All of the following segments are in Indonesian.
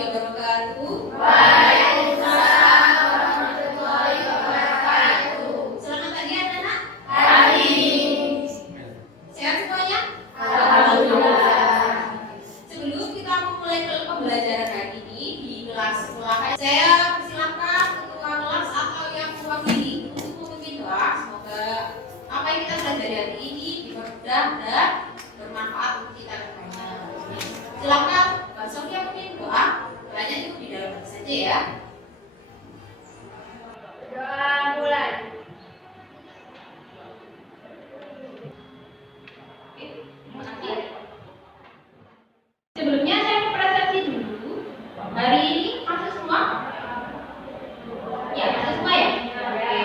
wabarakatuh. Waalaikumsalam warahmatullahi wabarakatuh. Selamat pagi anak-anak. Pagi. Sehat semuanya? Alhamdulillah. Sebelum kita memulai pembelajaran hari ini di kelas sekolah, saya persilakan ketua kelas atau yang mewakili untuk memimpin doa. Semoga apa yang kita pelajari hari ini dipermudah dan bermanfaat untuk kita kedepannya. Silakan Mbak Sofia memimpin doa. Doanya itu di dalam hati saja ya. Doa mulai. Sebelumnya saya mau presentasi dulu. Hari ini masuk semua? Ya, masuk semua ya? Oke.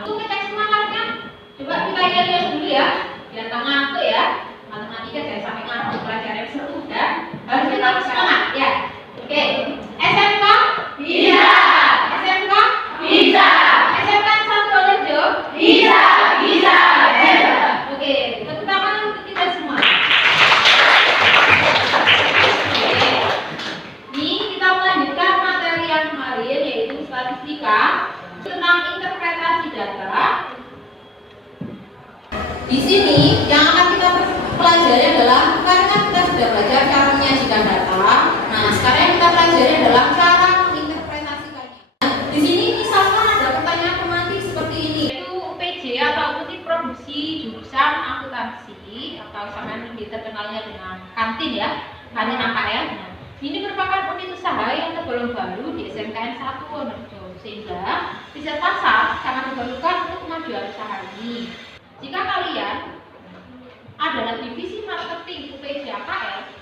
Untuk ngecek semangatnya, coba kita lihat dulu ya. Biar tak ngantuk ya. Matematika saya sampai ngantuk pelajaran seru dan harus kita semangat ya. Oke. SMK? Bisa. SMK? Bisa. SMK Satu Dorejo? Bisa. Bisa. Bisa. Oke, tepuk tangan untuk kita semua. Ini kita melanjutkan materi yang kemarin yaitu statistika tentang interpretasi data. Di sini yang akan kita pelajari adalah karena kita sudah belajar cara menyajikan data. Nah, sekarang yang kita pelajari adalah cara menginterpretasikannya. Di sini misalkan ada pertanyaan pematik seperti ini, yaitu UPJ atau unit produksi jurusan akuntansi atau sama lebih terkenalnya dengan kantin ya, kantin AKL. Nah, ini merupakan unit usaha yang tergolong baru di SMKN 1 Wonorejo, sehingga riset pasar sangat diperlukan untuk kemajuan usaha ini. Jika kalian adalah divisi marketing UPJ AKL,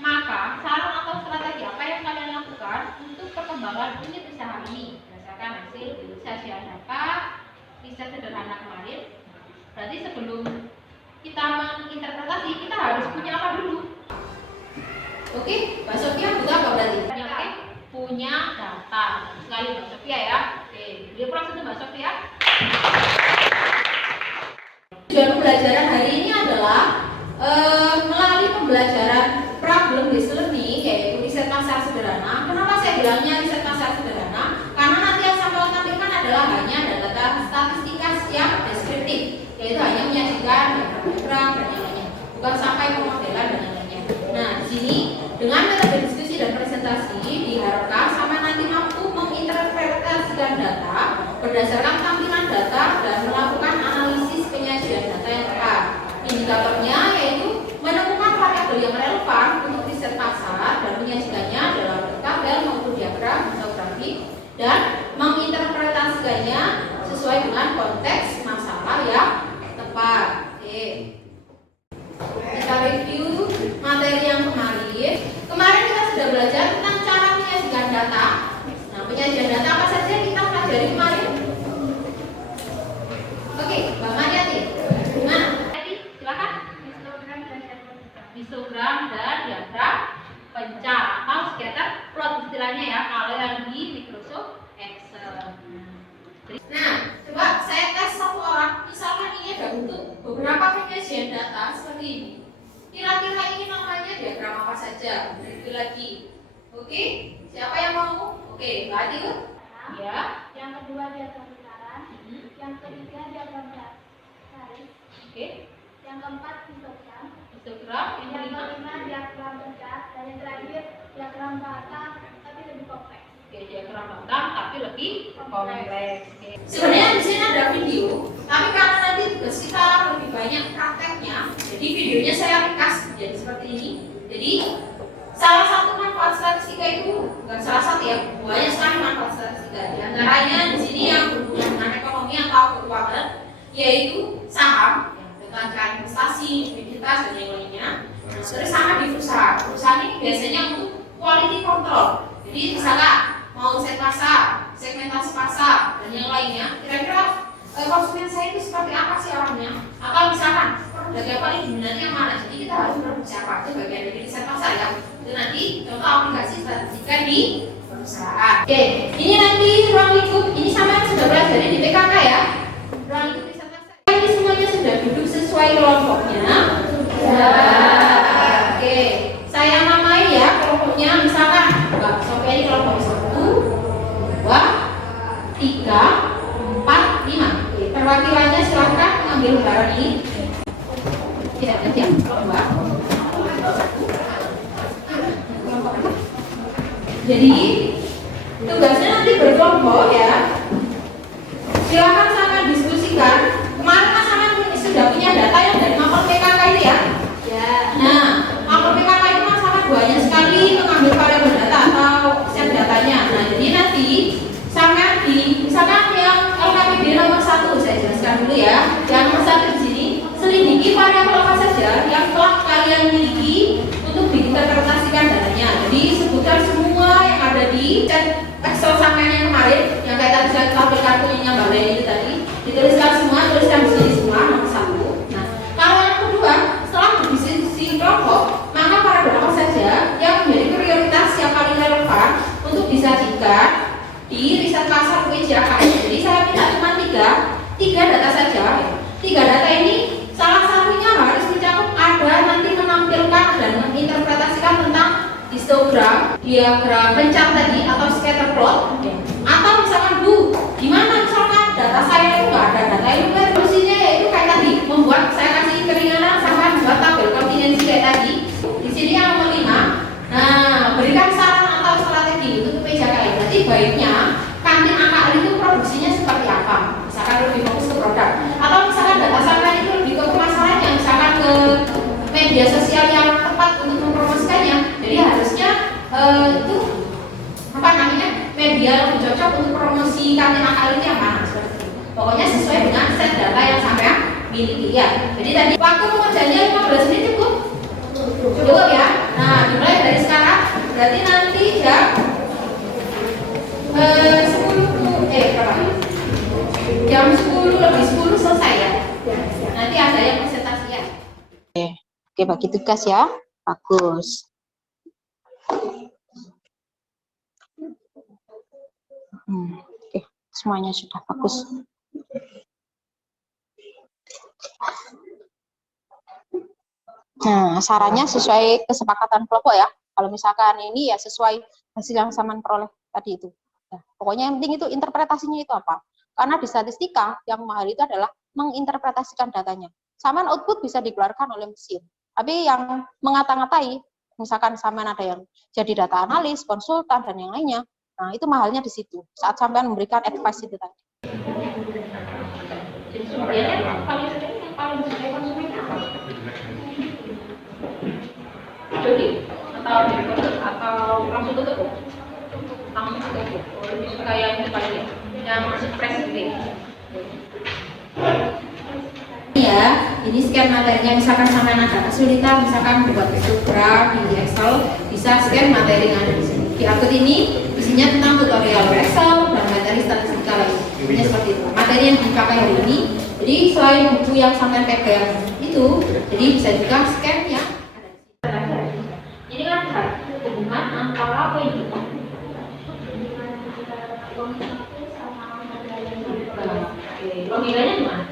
maka saran atau strategi apa yang kalian lakukan untuk perkembangan unit usaha ini berdasarkan hasil sajian data riset sederhana kemarin. Berarti sebelum kita menginterpretasi, kita harus punya apa dulu? Oke, Mbak Sofia butuh apa berarti? Punya data. Sekali Mbak Sofia ya. Oke, beri aplaus untuk Mbak Sofia. Tujuan pembelajaran hari ini adalah melalui pembelajaran problem based learning, yaitu riset pasar sederhana. Kenapa saya bilangnya riset pasar sederhana? Karena nanti yang saya mau tampilkan adalah hanya data statistika yang deskriptif, yaitu hanya menyajikan diagram dan yang lainnya, bukan sampai pemodelan dan yang lainnya. Nah, di sini dengan metode diskusi dan presentasi diharapkan sama nanti mampu menginterpretasikan data berdasarkan tampilan data dan melakukan analisis penyajian data yang tepat. Indikatornya yaitu menemukan variabel yang relevan untuk riset pasar dan menyajikannya dalam bentuk tabel maupun diagram atau grafik dan menginterpretasikannya sesuai dengan konteks masalah yang tepat. Oke. Kita review materi yang kemarin. Kemarin kita sudah belajar tentang cara menyajikan data. Nah, penyajian data apa saja kita pelajari kemarin? Oke, Mbak Mariati, gimana? Tadi silakan. Histogram dan diagram pencar atau scatter plot istilahnya ya kalau yang di Microsoft Excel. Nah, coba saya tes satu orang. Misalkan ini ada untuk beberapa penyajian data seperti ini. Kira-kira ini namanya diagram apa saja? Review lagi. Oke, siapa yang mau? Oke, Mbak Adil. Ya. Yang kedua diagram putaran. Yang ketiga diagram garis. Oke. Yang keempat histogram. Histogram. Yang kelima diagram pencar. Dan yang terakhir diagram rata tapi lebih kompleks. Oke, diagram batang tapi lebih kompleks. Oke. Sebenarnya di sini ada video, tapi karena nanti tugas kita lebih banyak prakteknya, jadi videonya saya ringkas jadi seperti ini. Jadi salah satu manfaat statistika itu bukan salah satu ya, banyak sekali manfaat statistika. Di antaranya di sini yang berhubungan dengan ekonomi atau keuangan, yaitu saham, dengan investasi, likuiditas dan yang lainnya. Nah, sebenarnya sama di perusahaan. Perusahaan ini biasanya untuk quality control. Jadi misalnya mau set pasar, segmentasi pasar dan yang lainnya, kira-kira konsumen saya itu seperti apa sih orangnya? Atau misalkan produk yang paling dominan yang mana? Jadi kita harus produksi apa? Itu bagian dari riset pasar ya. Itu nanti contoh aplikasi statistika di perusahaan. Oke, ini nanti ruang lingkup. Ini sama yang sudah pelajari di PKK ya. Ruang lingkup riset pasar. Ini semuanya sudah duduk sesuai kelompoknya. Ya. Oke, saya namai ya kelompoknya. Misalkan Mbak tugasnya nanti berkelompok ya. Silakan sama diskusikan. Kemarin Mas sama sudah punya data yang dari mapel PKK itu ya. Ya. Nah, mapel PKK itu Mas sama banyak sekali mengambil variabel data atau set datanya. Nah, jadi nanti sama di misalkan yang LKPD nomor 1 saya jelaskan dulu ya. Yang nomor 1 di sini selidiki variabel apa saja yang telah kalian miliki untuk diinterpretasikan datanya. Jadi sebutkan semua yang ada di chat Excel sampean yang kemarin yang kayak tadi saya tampilkan punya Mbak Leni itu tadi. Dituliskan semua, tuliskan di sini semua nomor 1. Nah, kalau yang kedua, setelah berdiskusi kelompok, maka variabel apa saja yang menjadi prioritas yang paling relevan untuk disajikan di riset pasar UIJAK. Jadi saya minta cuma tiga data saja. 3 data ini salah satunya harus mencakup ada nanti menampilkan dan menginterpretasikan tentang histogram, diagram pencak tadi atau scatter plot. Atau misalkan Bu, gimana misalkan data saya itu nggak ada data itu solusinya yaitu kayak tadi membuat saya kasih keringanan sama membuat tabel kontinensi kayak tadi. Di sini yang nomor 5. Nah, berikan saran atau strategi untuk PJKI. Berarti baiknya kantin AKL itu produksinya seperti apa? Misalkan lebih fokus ke produk. Atau misalkan data sampean itu lebih ke pemasarannya, misalkan ke media sosial yang tepat untuk mempromosikannya. Jadi harusnya itu apa namanya media lebih cocok untuk promosi kantin AKL itu yang mana seperti itu. Pokoknya sesuai dengan set data yang sampean miliki ya. Jadi tadi waktu pengerjaannya 15 menit cukup. Cukup ya. Nah, dimulai dari sekarang. Berarti nanti jam 10 berapa? Jam 10 lebih 10 selesai ya. Nanti ada yang presentasi ya. Oke, bagi tugas ya. Bagus. Oke, semuanya sudah bagus. Nah, sarannya sesuai kesepakatan kelompok ya. Kalau misalkan ini ya sesuai hasil yang saman peroleh tadi itu. Nah, pokoknya yang penting itu interpretasinya itu apa. Karena di statistika yang mahal itu adalah menginterpretasikan datanya. Saman output bisa dikeluarkan oleh mesin. Tapi yang mengata-ngatai, misalkan saman ada yang jadi data analis, konsultan, dan yang lainnya, nah itu mahalnya di situ. Saat sampean memberikan advice itu tadi. Jadi sebenarnya paling sering yang paling disukai konsumen apa? Jadi atau langsung tutup? Langsung tutup. Oh, lebih suka yang itu paling yang masuk press gitu. Ya, ini scan materinya misalkan sampai ada kesulitan, misalkan buat histogram di Excel, bisa scan materi yang ada di sini. Di akun ini isinya tentang tutorial Excel dan materi statistika lainnya seperti itu. Materi yang dipakai hari ini, jadi selain buku yang sampai pegang itu, jadi bisa juga scan yang ada di sini. Jadi kan hubungan antara apa ini? Logikanya gimana?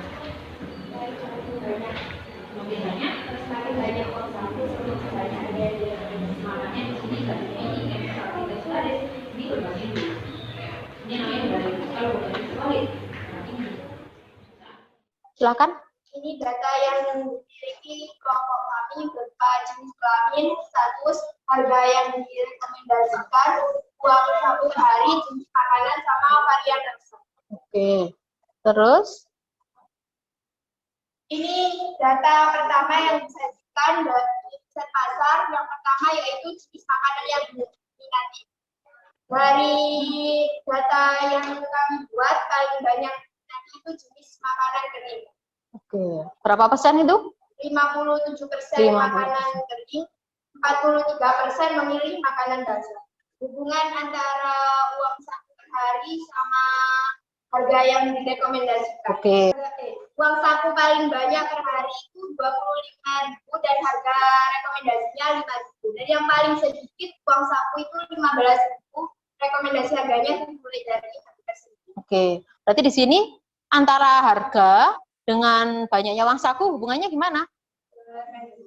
Logikanya semakin banyak uang saku semakin banyak ada makanya di sini ini ini berbagi ini namanya berbagi kalau berbagi sekali. Silakan. Ini data yang dimiliki kelompok kami berupa jenis kelamin, status, harga yang direkomendasikan, uang saku per hari, jenis makanan, sama varian rasa. Oke. Terus? Ini data pertama yang disajikan dari riset pasar. Yang pertama yaitu jenis makanan yang diminati. Dari data yang kami buat, paling banyak diminati itu jenis makanan kering. Oke. Berapa persen itu? 57% makanan kering, 43% memilih makanan basah. Hubungan antara uang saku per hari sama harga yang direkomendasikan. Oke. Uang saku paling banyak per hari itu 25.000 dan harga rekomendasinya 5.000. Dan yang paling sedikit uang saku itu 15.000, rekomendasi harganya mulai dari harga segitu. Oke. Berarti di sini antara harga dengan banyaknya uang saku hubungannya gimana?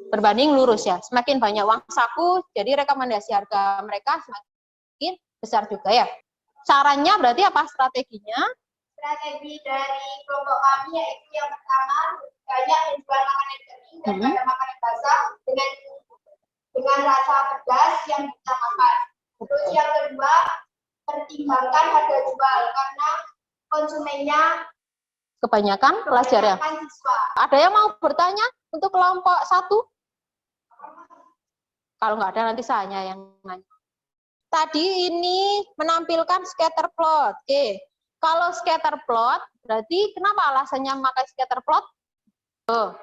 Berbanding lurus ya. Semakin banyak uang saku, jadi rekomendasi harga mereka semakin besar juga ya. Sarannya berarti apa strateginya? Strategi dari kelompok kami yaitu yang pertama banyak menjual makanan kering daripada makanan basah dengan rasa pedas yang bisa makan. Terus yang kedua, pertimbangkan harga jual karena konsumennya Kebanyakan pelajar ya. kebanyakan siswa. Ada yang mau bertanya untuk kelompok 1? Kalau nggak ada nanti saya yang nanya. Tadi ini menampilkan scatter plot. Oke. Kalau scatter plot, berarti kenapa alasannya memakai scatter plot? Tuh.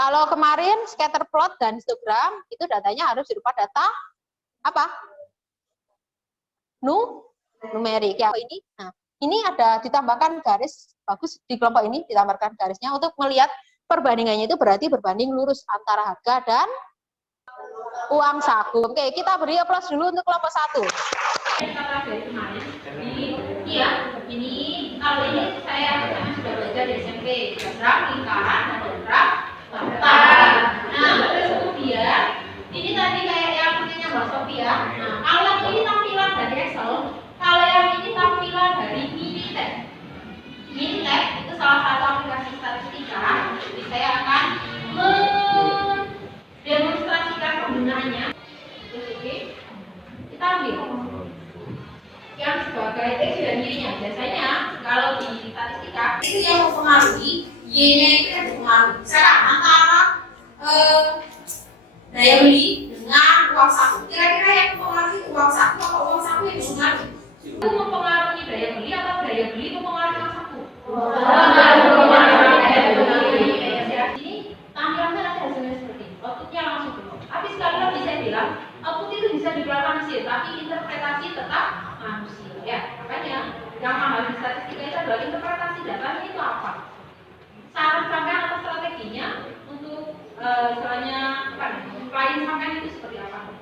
Kalau kemarin scatter plot dan histogram, itu datanya harus berupa data apa? Numerik. Ya, ini. Nah, ini ada ditambahkan garis, bagus di kelompok ini ditambahkan garisnya untuk melihat perbandingannya itu berarti berbanding lurus antara harga dan uang saku. Oke, kita beri aplaus dulu untuk kelompok 1. Iya, ini kalau ini saya sudah belajar di SMP, diagram lingkaran dan diagram kotak. Nah, terus kemudian ini tadi kayak yang punyanya Mbak Sofia. Nah, kalau yang ini tampilan dari Excel, kalau yang ini tampilan dari Minitab. Minitab itu salah satu aplikasi statistika. Jadi saya akan mendemonstrasikan penggunaannya. Terus oke, kita ambil yang sebagai X dan Y-nya. Biasanya kalau di statistika itu yang mempengaruhi, Y-nya itu yang mempengaruhi. Misalkan antara daya beli dengan uang saku. Kira-kira yang mempengaruhi uang saku atau uang saku yang mempengaruhi? Itu mempengaruhi daya beli atau daya beli mempengaruhi uang saku? Mempengaruhi daya beli. Ini tampilannya nanti hasilnya seperti ini. Outputnya langsung belum. Tapi sekali lagi saya bilang, output itu bisa dikeluarkan hasil, tapi interpretasi tetap manusia. Ya, makanya yang mahal di statistika itu adalah interpretasi datanya itu apa? Saran sampean atau strateginya untuk istilahnya klien sampean itu seperti apa?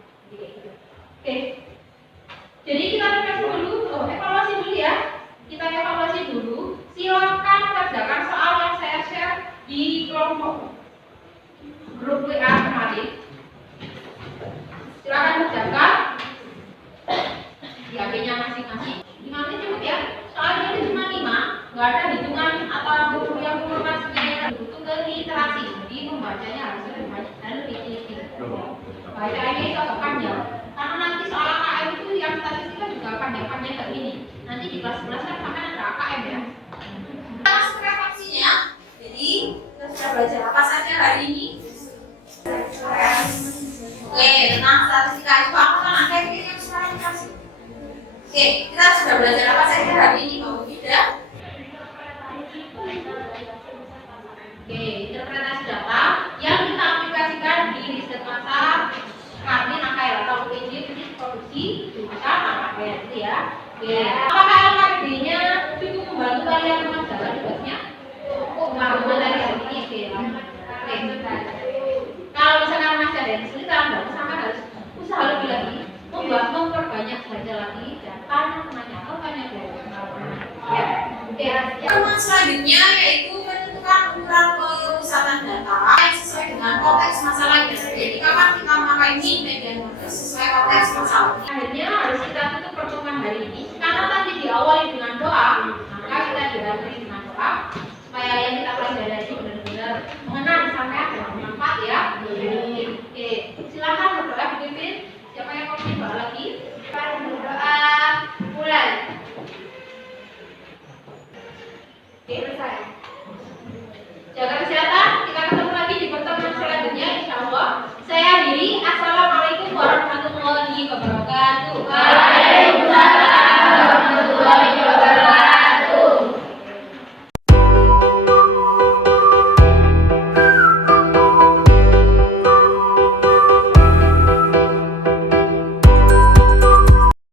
Oke. Jadi kita evaluasi dulu ya. Kita evaluasi dulu. Silakan kerjakan soal yang saya share di kelompok grup WA kemarin. Silakan kerjakan di HP-nya masing-masing. 5 menit cukup ya. Soalnya itu cuma 5, nggak ada hitungan atau yang informasinya butuh ke literasi. Jadi membacanya harus lebih banyak dan lebih teliti. Bacanya itu agak panjang. Karena nanti soal AKM itu yang statistika juga panjang-panjang kayak gini. Nanti di kelas 11 kan sampai ada AKM ya. Masuk refleksinya. Jadi kita sudah belajar apa saja hari ini. Oke, tentang statistika itu apa kan ada yang sekarang dikasih. Oke, kita sudah belajar apa saja hari ini, Mbak Bunda? Oke, interpretasi data yang kita aplikasikan di riset pasar, Kartin AKL atau UPJ, unit produksi jurusan AKL itu ya. Oke, apakah LKPD-nya cukup membantu kalian mengerjakan tugasnya? Cukup dari hari ini. Oke, kalau misalkan masih ada yang kesulitan, misalkan harus usaha lebih lagi, memperbanyak baca lagi dan tanya ya. Teman selanjutnya yaitu menentukan ukuran pemusatan data yang sesuai dengan konteks masalahnya. Jadi kapan kita memakai mean, median, model sesuai konteks masalahnya. Akhirnya harus kita tutup pertemuan hari ini karena tadi diawali dengan doa, maka kita diakhiri dengan doa supaya yang kita pelajari ini benar-benar mengenal sampai ada bermanfaat ya. Oke, silakan berdoa dipimpin.